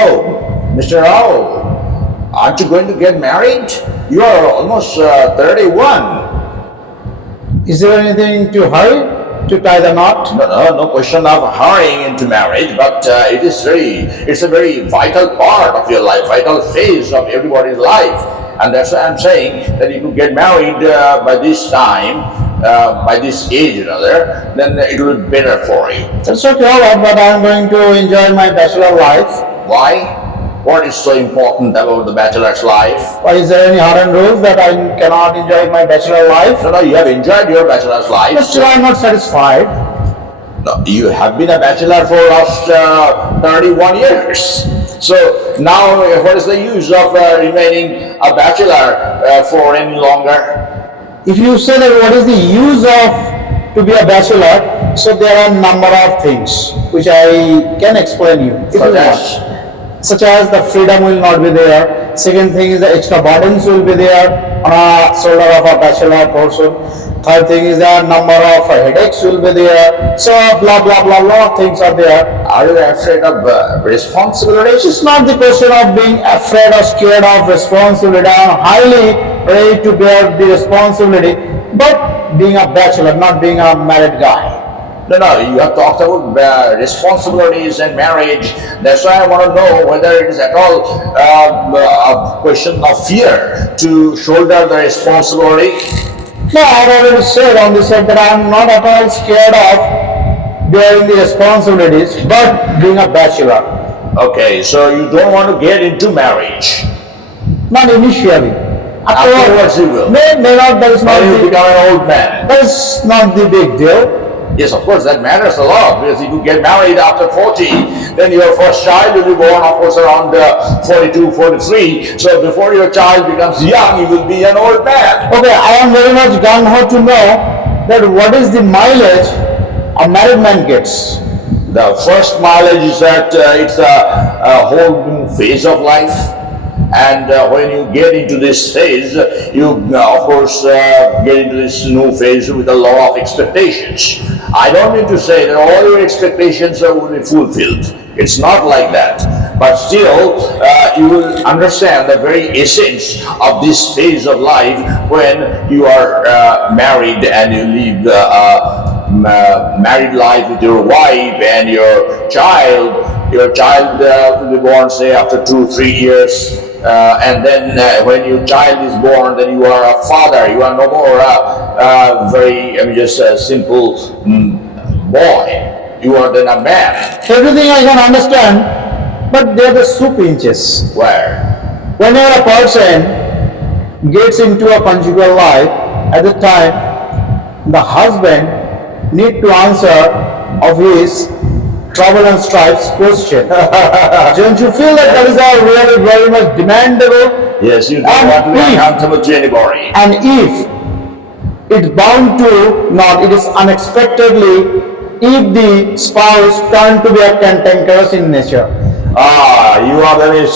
Hello, Mr. Rao. Aren't you going to get married? You are almost 31. Is there anything to hurry to tie the knot? No question of hurrying into marriage, but it's a very vital part of your life, vital phase of everybody's life. And that's why I'm saying that if you get married by this time, by this age rather, then it will be better for you. That's okay, all right, but I'm going to enjoy my bachelor life. Why? What is so important about the bachelor's life? Why, is there any hard rules that I cannot enjoy my bachelor life? No, you have enjoyed your bachelor's life. But still I'm not satisfied. No, you have been a bachelor for last 31 years. So now what is the use of remaining a bachelor for any longer? If you say that what is the use of to be a bachelor, so there are a number of things which I can explain you. Such as the freedom will not be there. Second thing is the extra burdens will be there on a shoulder of a bachelor person. Third thing is the number of headaches will be there. So blah blah blah blah things are there. Are you afraid of responsibilities? It's not the question of being afraid or scared of responsibility. I am highly ready to bear the responsibility, but being a bachelor, not being a married guy. No, you have talked about responsibilities and marriage. That's why I want to know whether it is at all a question of fear to shoulder the responsibility. No, I have already said on this side that I am not at all scared of bearing the responsibilities, but being a bachelor. Okay, so you don't want to get into marriage. Not initially. Afterwards you will. May not, that is not or you become an old man. That is not the big deal. Yes, of course, that matters a lot, because if you get married after 40, then your first child will be born, of course, around 42, 43. So before your child becomes young, you will be an old man. Okay, I am very much gung-ho to know that what is the mileage a married man gets. The first mileage is that it's a whole new phase of life. And when you get into this phase, you of course get into this new phase with a lot of expectations. I don't mean to say that all your expectations will be fulfilled. It's not like that. But still, you will understand the very essence of this phase of life when you are married and you live married life with your wife and your child. Your child will be born, say, after 2-3 years. And then when your child is born, then you are a father. You are no more just a simple boy. You are then a man. Everything I can understand, but there are the soup inches. Where? Whenever a person gets into a conjugal life, at the time, the husband need to answer of his trouble and strifes question. Don't you feel that that is all really very much demandable? Yes, you don't want to be accountable to anybody. And if it's bound to not, it is unexpectedly, if the spouse turn to be a cantankerous in nature. You are then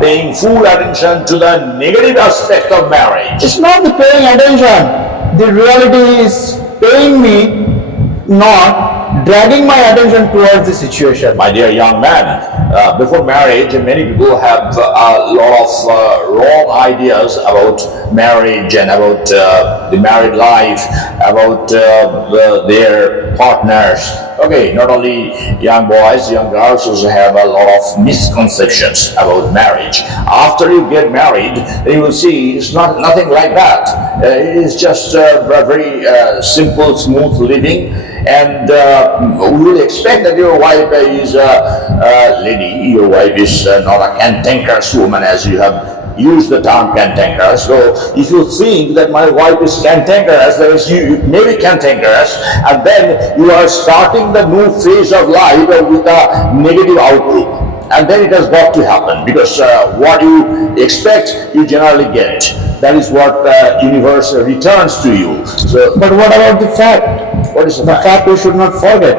paying full attention to the negative aspect of marriage. It's not the paying attention. The reality is paying me, not dragging my attention towards the situation. My dear young man, before marriage, many people have a lot of wrong ideas about marriage and about the married life, about their partners. Okay, not only young boys, young girls also have a lot of misconceptions about marriage. After you get married, you will see it's nothing like that. It is just a very simple, smooth living. And we will expect that your wife is a lady, your wife is not a cantankerous woman, as you have used the term cantankerous. So if you think that my wife is cantankerous, that is, you may be cantankerous, and then you are starting the new phase of life with a negative outlook. And then it has got to happen, because what you expect, you generally get. That is what the universe returns to you. So, but what about the fact? What is the fact we should not forget?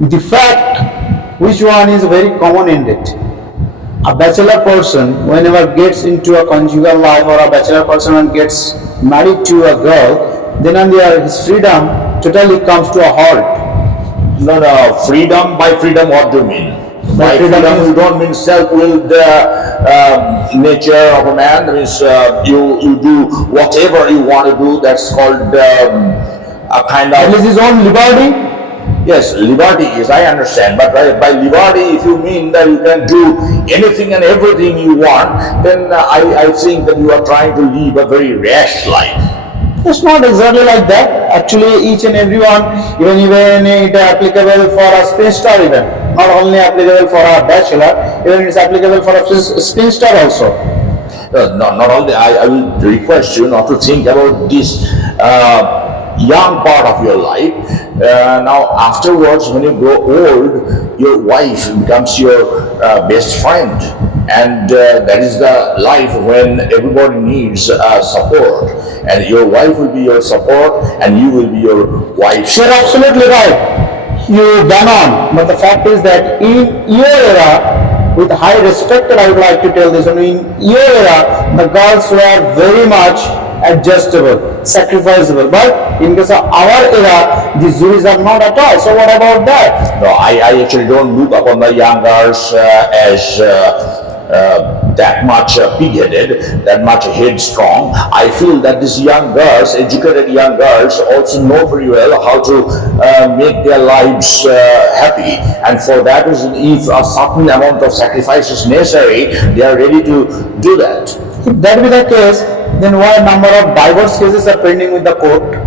The fact, which one is very common in it. A bachelor person, whenever gets into a conjugal life, or a bachelor person gets married to a girl, then on his freedom totally comes to a halt. No, freedom, by freedom, what do you mean? By freedom, you don't mean self-willed nature of a man. That means you do whatever you want to do. That's called a kind At of. least his own liberty. Yes, liberty is, I understand, but by liberty, if you mean that you can do anything and everything you want, then I think that you are trying to live a very rash life. It's not exactly like that. Actually, each and everyone, even it applicable for a spinster even. Not only applicable for a bachelor, even it's applicable for a spinster also. Not only, I will request you not to think about this young part of your life. Now, afterwards, when you grow old, your wife becomes your best friend, and that is the life when everybody needs support, and your wife will be your support, and you will be your wife. You're absolutely right. You bang on, but the fact is that in your era, with high respect, I would like to tell this. I mean, in your era, the girls were very much adjustable, sacrificable. But in case of our era, these duties are not at all. So what about that? No, I actually don't look upon the young girls as that much pig-headed, that much headstrong. I feel that these young girls, educated young girls, also know very well how to make their lives happy. And for that reason, if a certain amount of sacrifice is necessary, they are ready to do that. If that be the case, then why number of divorce cases are pending with the court?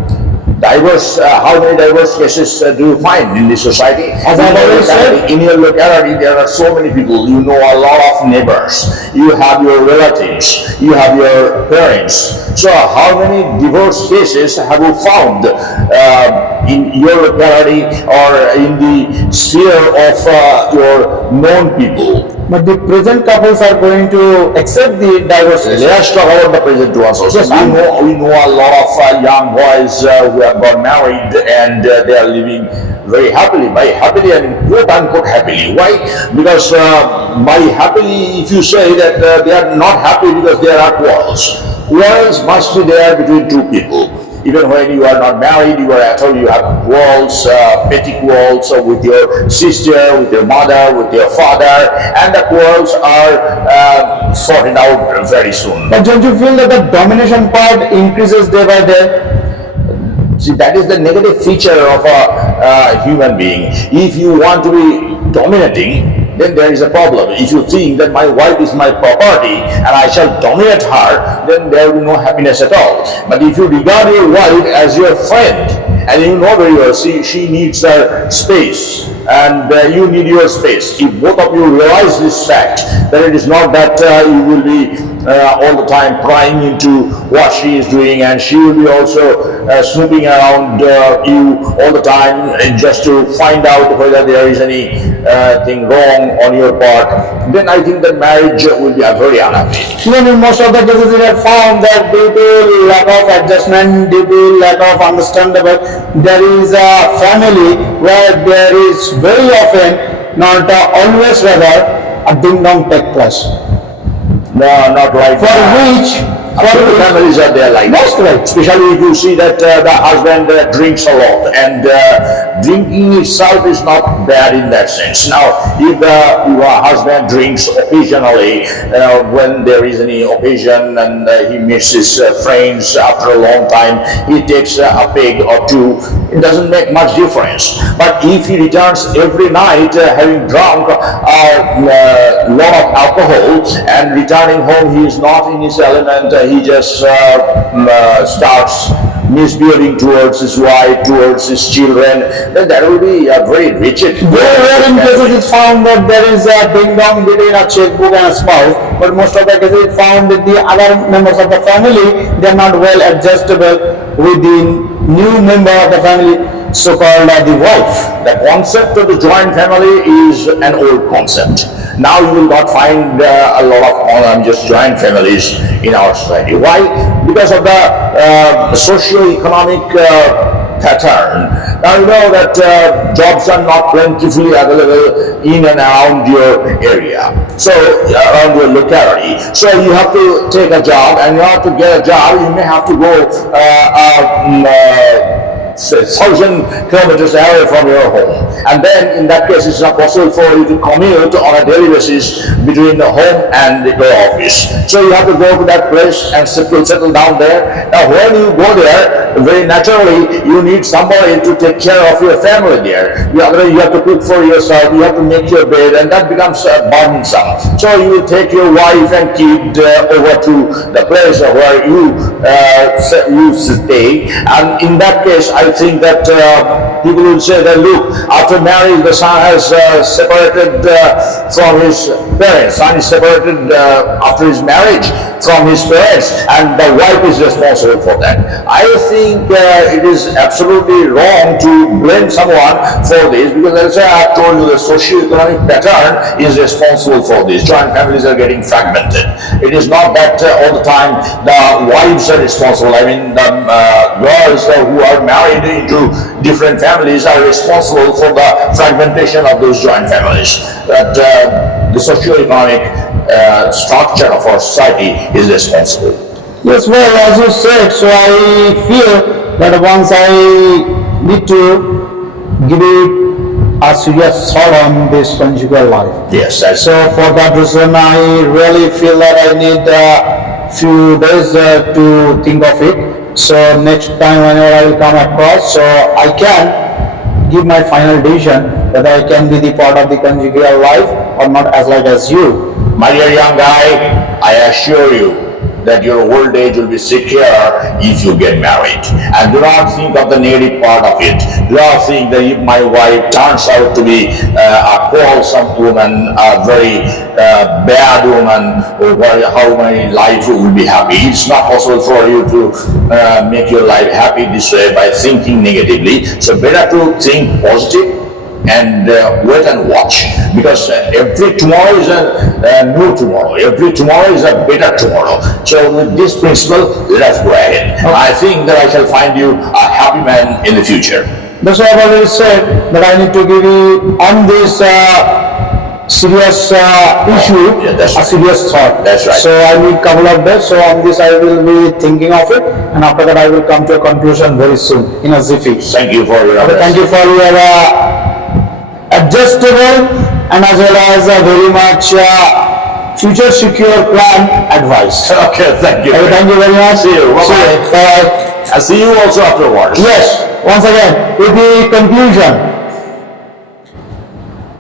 How many diverse cases do you find in this society? As I already said, in your locality, there are so many people. You know a lot of neighbors. You have your relatives. You have your parents. So, how many divorce cases have you found in your locality or in the sphere of your known people? But the present couples are going to accept the divorce. Let's talk about the present ones also. Yes, we know a lot of young boys who have got married and they are living very happily. By happily, I mean quote unquote happily. Why? Because by happily, if you say that they are not happy because there are quarrels. Quarrels must be there between two people. Even when you are not married, you have quarrels, petty quarrels with your sister, with your mother, with your father, and the quarrels are sorted out very soon. But don't you feel that the domination part increases day by day? See, that is the negative feature of a human being. If you want to be dominating, then there is a problem. If you think that my wife is my property and I shall dominate her, then there will be no happiness at all. But if you regard your wife as your friend, and you know very well, she needs her space, and you need your space. If both of you realize this fact, that it is not that you will be all the time prying into what she is doing, and she will be also snooping around you all the time just to find out whether there is anything wrong on your part, then I think that marriage will be very unhappy. Even in most of the cases, we have found that due to lack of adjustment, due to lack of understandable, there is a family where there is very often, not always rather, a ding-dong take place. No, not like For which families are there like That's right. Especially if you see that the husband drinks a lot, and drinking itself is not bad in that sense. Now, if your husband drinks occasionally, when there is any occasion and he meets his friends after a long time, he takes a peg or two, it doesn't make much difference. But if he returns every night having drunk a lot of alcohol and returning home, he is not in his element, he just starts misbehaving towards his wife, towards his children, then that will be a very rigid. Very rare in cases it's found that there is a ding-dong between a checkbook and a spouse, but most of the cases it's found that the other members of the family, they are not well adjustable with the new member of the family, so-called the wife. The concept of the joint family is an old concept. Now you will not find a lot of just joint families in our society. Why? Because of the socio-economic pattern. Now you know that jobs are not plentifully available in and around your area, so around your locality. So you have to take a job, and you have to get a job. You may have to go 1,000 kilometers away from your home. And then in that case, it's not possible for you to commute on a daily basis between the home and your office. So you have to go to that place and settle down there. Now when you go there, very naturally you need somebody to take care of your family there. Otherwise you have to cook for yourself, you have to make your bed, and that becomes burdensome. So you will take your wife and kid over to the place where you stay, and in that case I think that people will say that, look, after marriage the son has separated from his parents. Son is separated after his marriage from his parents, and the wife is responsible for that. I think it is absolutely wrong to blame someone for this, because as I have told you, the socio-economic pattern is responsible for this. Joint families are getting fragmented. It is not that all the time the wives are responsible. I mean, the girls who are married into different families are responsible for the fragmentation of those joint families. That the socio-economic structure of our society is responsible. Yes, well, as you said, so I feel that once I need to give it a serious thought on this conjugal life. Yes, so for that reason, I really feel that I need a few days to think of it. So next time whenever I will come across, so I can give my final decision whether I can be the part of the conjugal life or not, as like as you. My dear young guy, I assure you that your old age will be secure if you get married. And do not think of the negative part of it. Do not think that if my wife turns out to be a quarrelsome woman, a very bad woman, how my life will be happy. It's not possible for you to make your life happy this way by thinking negatively. So better to think positive and wait and watch, because every tomorrow is a new tomorrow. Every tomorrow is a better tomorrow. So with this principle, let us go ahead. Okay. I think that I shall find you a happy man in the future. That's why I've always said that I need to give you on this serious issue, yeah, that's a right. serious thought. That's right. So I need a couple of days. So on this I will be thinking of it, and after that I will come to a conclusion very soon in a jiffy. Thank you for your thank you for your adjustable and as well as a very much future secure plan advice. Okay, thank you. Thank you very much. See you. Bye-bye. Bye. I'll see you also afterwards. Yes, once again with the conclusion.